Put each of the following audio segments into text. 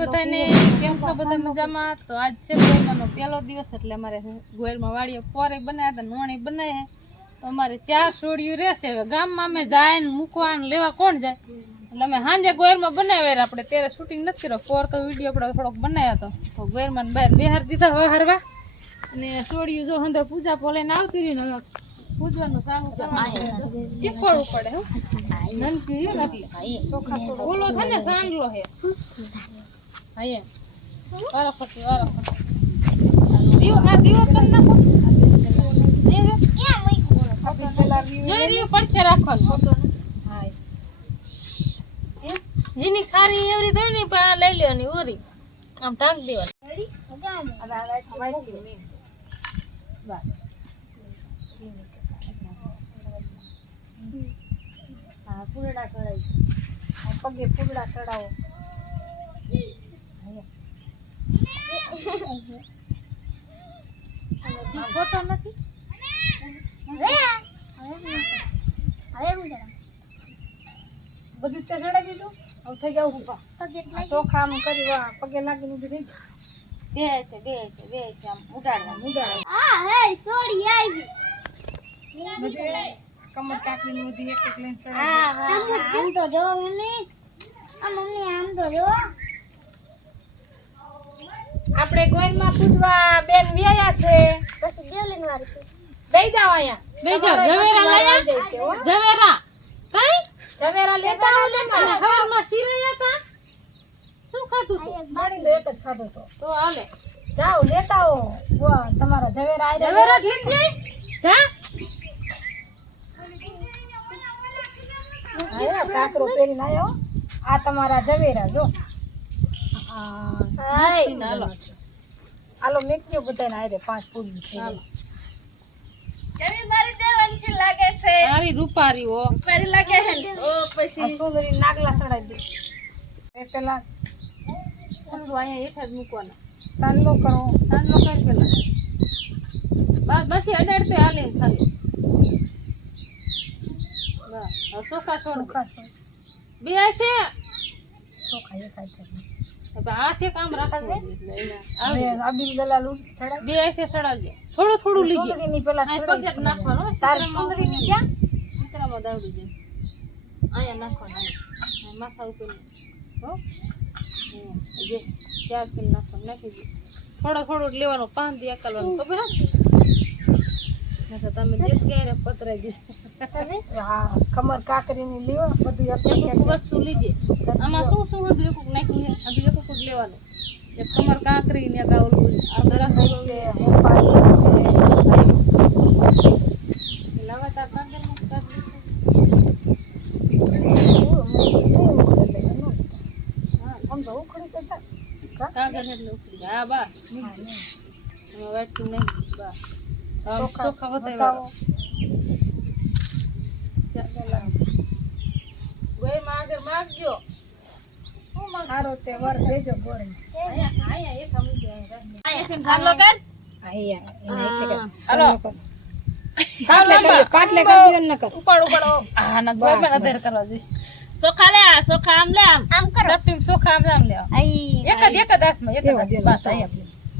બધાને કેમ છો? બધા મજામાં? તો આજ છે ગોયમાનો પહેલો દિવસ, એટલે અમારે ગોયલમાં વાડીએ પોરે બનાવ્યા હતા, નોણી બનાવ્યા અમારે ચાર સોડિયું રહેશે. હવે ગામમાં અમે જાય ને મૂકવા ને લેવા કોણ જાય? એટલે અમે સાંજે ગોયરમાં બનાવ્યા આપણે ત્યારે શૂટિંગ નથી કર્યો. ફોર તો વીડિયો આપણે થોડોક બનાવ્યો હતો. તો ગોયરમાં બહાર બેહાર દીધા હવે હરવા. અને સોડિયું જો હંધે પૂજા પોલે ને આવતી રહી ને પૂજવાનું સારું કરવાનું શીખવાડવું પડે, હો. એટલે. ઓલો છે ને સાંજલો હે હા Para ko, વારાફરતી દીવો આ દીવો કરી tan na ko. જઈ રહ્યું પડખે રાખવાનું? જેની ખારી એવરી થાય ને પણ લઈ લેવાની ઓરી. આમ ઢાંક દેવાની. હા ફૂલડા ચડાવી પગે ફૂલડા ચડાવો. જી ફોટો નથી બધું તે ચડાવી દીધું? હવે થઈ જાવ હું આ ચોખા આમ કરી પગે લાગીને ઊભી રહી. બે છે બે છે બે છે આમ ઉડાડવાનું. મુદાય આવી કમર કાકડી બધી એક એક લઈને ચડાવી આપણે ગોઈલમાં પૂજવા બેન વ્યાયા છે. બેઈ જાવ અહીંયા. બે જાઓ. ઝવેરા લાયા? જઈશે ઝવેરા. કઈ? ઝવેરા લેતા અને હવારમાં શીરાયા હતા? શું ખાધું તું? માણી તો એક જ ખાધો તો તો હાલે. જાઓ લેતા આવો. વાહ તમારા ઝવેરા આયા ઝવેરા જ. લેતી આય જા કાકરો પહેરીને આવ્યો આ તમારા ઝવેરા જો. આ હાલો. મેકજો બધાને આરે પાંચ પૂરી છે. હાલો. સારી રૂપારી ઓ પછી. સુંદરી નાગલા સડાઈ દે. એ પેલા અહીંયા હેઠા જ મૂકવાના. સાંડલો કરો. સાંડલો કર પેલા. બસ બસ અડાડતો હાલે એમ ખાલી બસ છોડ સુખા બે હાથે સુખા એ ખાય એના આવડે. હવે અબીલ દલાલ ઉડી સડાઈ બે હાથે ચડાવજે. થોડું થોડું લીજે. સુંદરીની પેલા પગેટ નાખવાનો તારી સુંદરીની ક્યાં? ચિત્રામાં દાવડી દે. અહીંયા નાખવાનું અહીંયા. માથા ઉપર હો. જે કરી નાખવાનું નાખી દે. થોડો થોડું લેવાનું પાંચ દી અકલવાનું ખબર હે તમે દેશ ક્યારે પતરાઈ દીધું હા ખમર કાકરીની લેવા બધું એક વસ્તુ લીજે આમાં શું શું હતું? એક નાખ્યું છે. હજુ એક એક લેવાનું. એક કમર કાકરી ને આ ઓલું આ દરખ છે હોપારી છે લાવા તાર કાંકરી. આમ તો ઉખડી તો જાય. કા? કાગળ એટલે ઉખડી હા બા હા, નહીં. બા સોખા બતાવો. આગળ માગજો શું માગજો? હારો તે વર દેજો ગોળે. અહીંયા એક આમ મૂકી અહીંયા ચાલો કર. એક હાલો.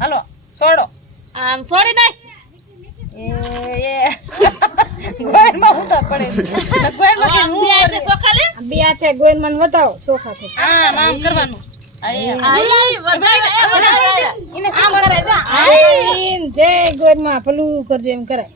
હાલો છોડો આમ છોડી નાખ. જય ગોઈલમાં પેલું કરજો એમ કરાય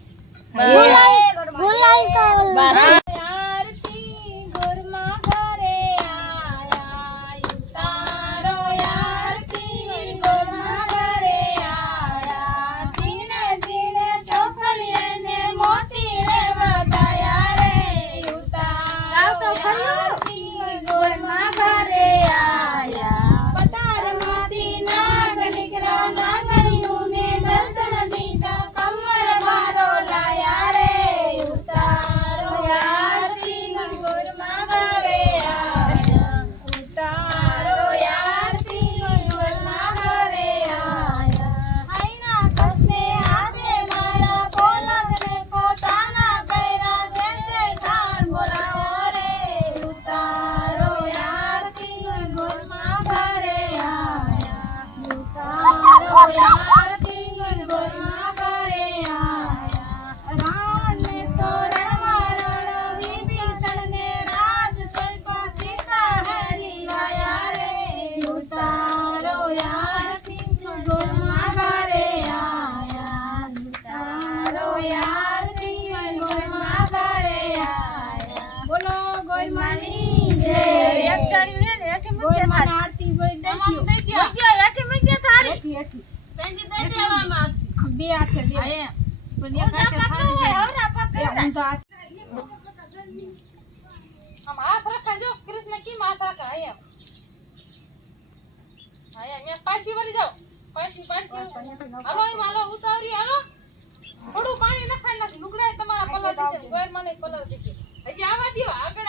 પાછી વળી જાઓ. પાછી પાછી. હાલો થોડું પાણી નખાઈ નાખી લુગડા તમારા પલર દીશે ગોયર મને પલર દીશે હજી આવા દો આગળ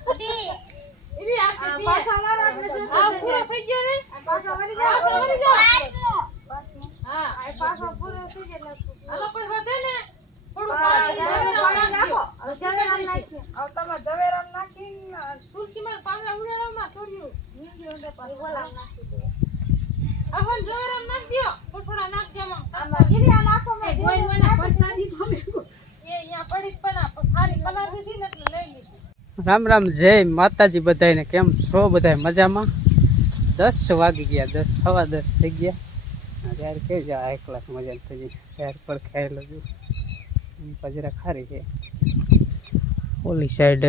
પૂરો થઈ ગયો ને આ આ પૂરો થઈ ગયો હાલો કોઈ વધે ને થોડું પાણી પાણી. નાખો. તમે ઝવેરામ નાખીને તુલસીમાં પાંદડા ઉડાડવામાં છોડ્યું મીંડ્યું અંદર પાછું. ગોળામ નાખી. આ પણ ઝવેરામ નાખજો થોડા નાખજો આમાં. આમાં જીરિયા નાખો મેં એ જીરિયા ગોળ ગોળના નાખી. એ અહીંયા પડી જ પણ આ ખારી કલર દીધી ને એટલે લઈ લીધી રામ રામ, જય માતાજી બધાને કેમ છો બધા મજામાં? દસ વાગી ગયા, દસ, સવા દસ થઈ ગયા. ત્યારે કેવી જાય હાઈ ક્લાસ મજા થઈ ગઈ. ચાર પર ખાયેલો છું. પજરા ખારી છે. ઓલી સાઈડ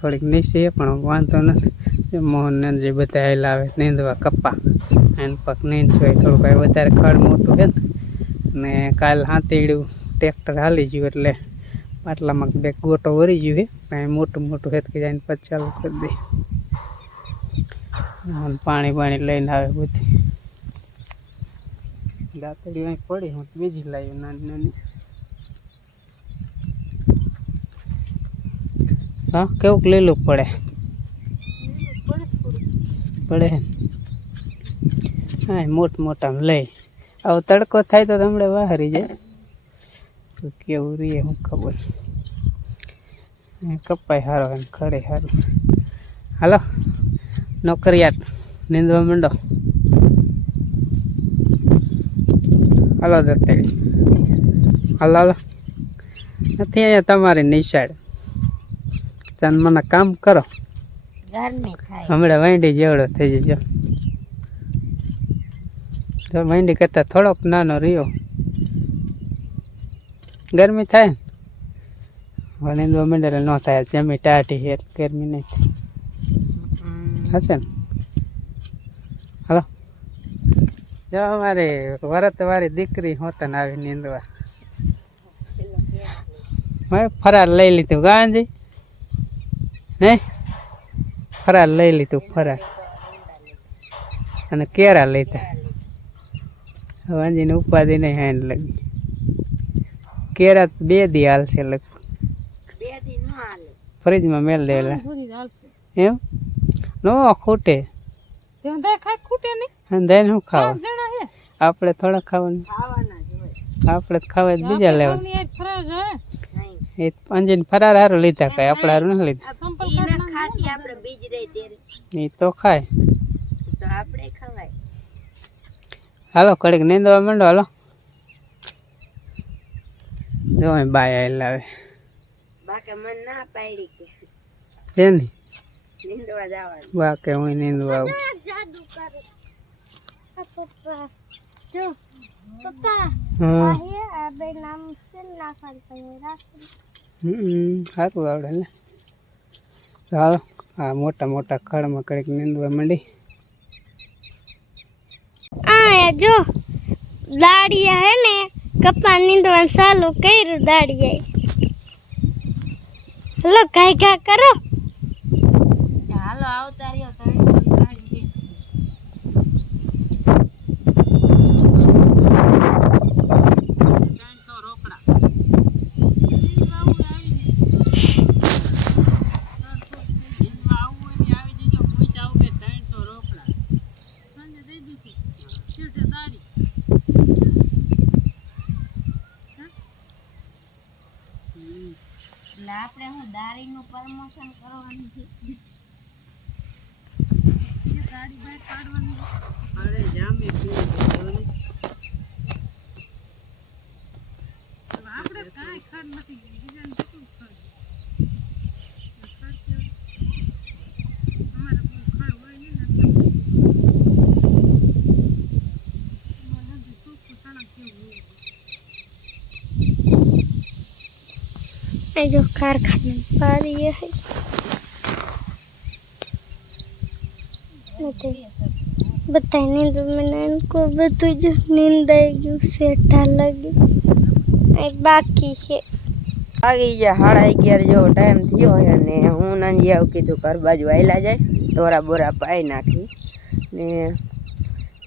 થોડીક નીચે છે, પણ વાંધો નથી. જે મોહન જે બધા આવેલા આવે, નીંદવા કપ્પા. એન પગ નીંદ છો થોડું કાંઈ વધારે ખડ મોટું છે ને. કાલ હાથેડું ટ્રેક્ટર હાલી ગયું એટલે પાટલામાં બે ગોટો વરી ગયું છે. કાંઈ મોટું મોટું હેત કે જાય પછી ચાલુ કરી દે પાણી પાણી લઈને આવે બધી. દાંતડી અહીં પડી, હું બીજી લાવી નાની નાની. હા કેવું લીલું પડે? પડે હા મોટ મોટા લઈ. આવો તડકો થાય તો તમને વાહરી જાય. તો કેવું રીએ હું ખબર. કપાય સારો એમ ખરે સારું હાલો નોકરિયાત નીંદવા માંડો. હાલો દત્તેડી હાલો હાલો. નથી અહીંયા તમારી નિશાળ. તન મને કામ કરો. હમણાં વાંડી જેવડો થઈ જજો. વાંડી કરતા થોડોક નાનો રહ્યો. ગરમી થાય? ને દો એટલે ન થાય જમી ટાટી હેર ગરમી નહીં થાય. હશે ને? હાલો. જો અમારે વરત વાળી દીકરી હોતન આવી નીંદવા. મેં ફરાર લઈ લીધું ગાંધી. હે? ફરાર લઈ લીધું ફરાર. અને કેરા લીધા. વાંજીને ઉપાધિ નહીં હાઈન લગી. કેરા બે દી હાલશે લગ ફ્રીજમાં મેલ દેલા એમ? નો ખૂટે. ખૂટે શું ખાવા? હે. આપણે થોડા ખાવાનું. આપણે તો ખાવા જ બીજા લેવા. હે એ પંજીન ફરાર હારું લીધા કઈ આપણે હારું નથી લીધા. એ તો ખાય. હાલો કડીક નીંદવા માંડો હાલો. જો કે બાય આવેલા આવે. જવાનું. બાકે હું નીંદવા આવું. જો હા. હમ હાકું આવડે ને. ચાલો આ મોટા મોટા ખડમાં કડીક નીંદવા માંડી. આ જો દાડિયા હે ને કપા નીંદવાનું ચાલુ કર્યું દાડીએ હલો ગાય ગા કરો. ये जो कारखाने पारी है बताइए नींद मैंने इनको बताई जो नींद आएगी उसे अच्छा लगे एक बाकी है વાગી ગયા સાડા અગિયાર જેવો ટાઈમ થયો છે ને હું નાની આવું કીધું ઘર બાજુ આવેલા જાય ઢોરા બોરા પાઈ નાખી ને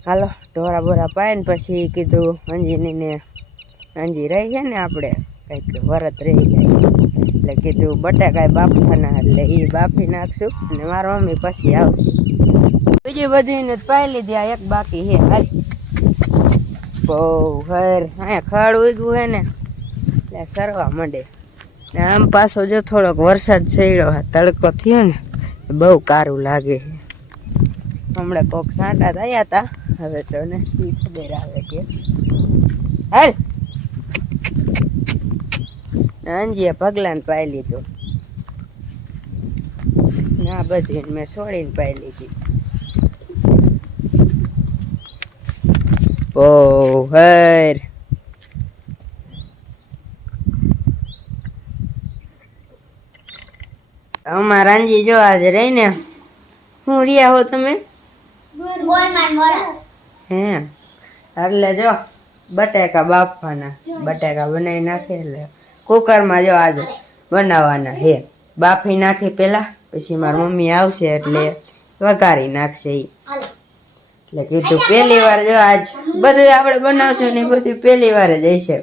હાલો ઢોરા બોરા પાઈ ને પછી કીધું અંજીની ને અંજી રહી છે ને આપણે કંઈક વરત રહી જાય એટલે કીધું બટાકા બાફવાના એટલે એ બાફી નાખશું અને મારા મમ્મી પછી આવશે. બીજી બધી ને પાઈ લીધી, આ એક બાકી છે, હાલ. બહુ હર અહીંયા ખડ ઉગ્યું હે ને, એટલે સરવા માંડે. ને આમ પાછો જો થોડોક વરસાદ છેડ્યો હા તડકો થયો ને બહુ કારું લાગે હમણાં કોક સાંટા થયા હતા હવે તો નથી ખબર આવે કે હાલ. અંજીએ પગલાને પાઈ લીધું. ના બધી મેં છોડીને પાઈ લીધી. પોહર હર. અમાર રાંજી જો આજે રહીને, હું રહ્યા હો તમે? હે, એટલે જો બટાકા બાફવાના, બટાકા બનાવી નાખે એટલે. કુકરમાં જો આજે બનાવવાના હે. બાફી નાખી પેલા, પછી મારી મમ્મી આવશે એટલે વઘારી નાખશે એ એટલે કીધું પહેલી વાર જો આજ બધું આપણે બનાવશું ને બધું પહેલી વાર જ હશે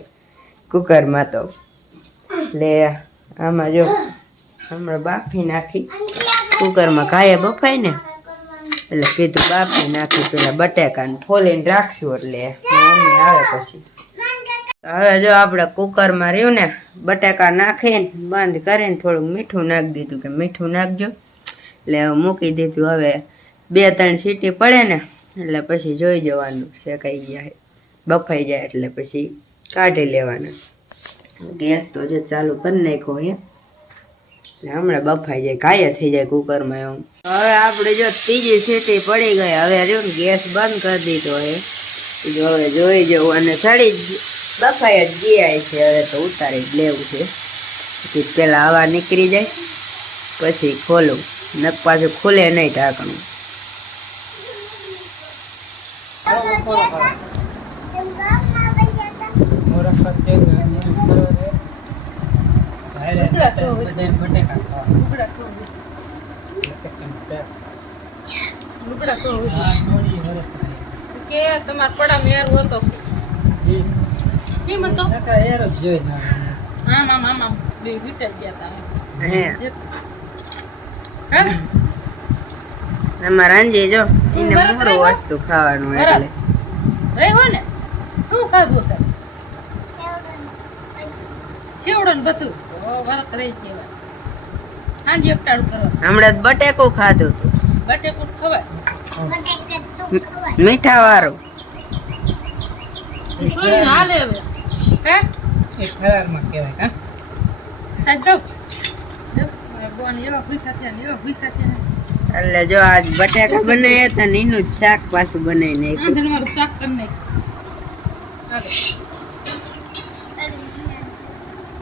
કુકરમાં તો. એટલે આમાં જો હમણાં બાફી નાખી. કુકરમાં કાયા બફાય ને, એટલે કીધું બાફી નાખી પેલા બટાકાને ફોલીને રાખશું એટલે મમ્મી આવે પછી. હવે જો આપણે કુકરમાં રહ્યું ને, બટાકા નાખીને, બંધ કરીને થોડુંક મીઠું નાખી દીધું કે મીઠું નાખજો. એટલે મૂકી દીધું. હવે બે ત્રણ સીટી પડે ને, એટલે પછી જોઈ જવાનું શેકાઈ જાય બફાઈ જાય એટલે પછી કાઢી લેવાના. ગેસ તો જો ચાલુ કરી નાખ્યો હે એટલે હમણાં બફાઈ જાય કાયા થઈ જાય કુકરમાં એમ. હવે આપણે જો ત્રીજી સીટી પડી ગઈ. હવે રહ્યું ગેસ બંધ કરી દીધો હે હવે જોઈ જવું અને સડી બફાઈ જ ગયા છે હવે તો ઉતારી જ લેવું છે. પછી પેલા હવા નીકળી જાય પછી ખોલું. ને પાછું ખુલે નહીં ઢાંકણું. કે તમાર પડા મેર હતો કેમ હતો આમ આમ આમ આમ. બે વીટાઈ ગયા તા. હે. હે? અમારા જો એને વરત વસ્તુ ખાવાનું. એટલે. રહ્યો ને? શું ખાધું તે સેવડો ને બધું. ઓ વરત રહી કહેવાય સાંજે એકટાણું કરવા હમણાં બટેકો ખાધું હતું. બટેકો ખવાય. મીઠા વાળું છોડીને હાલે હવે. હે. એટલે જો આજ બટાકા બનાવ્યા હતા ને એનું જ શાક પાછું બનાવીને શાક કરી નાખ્યું.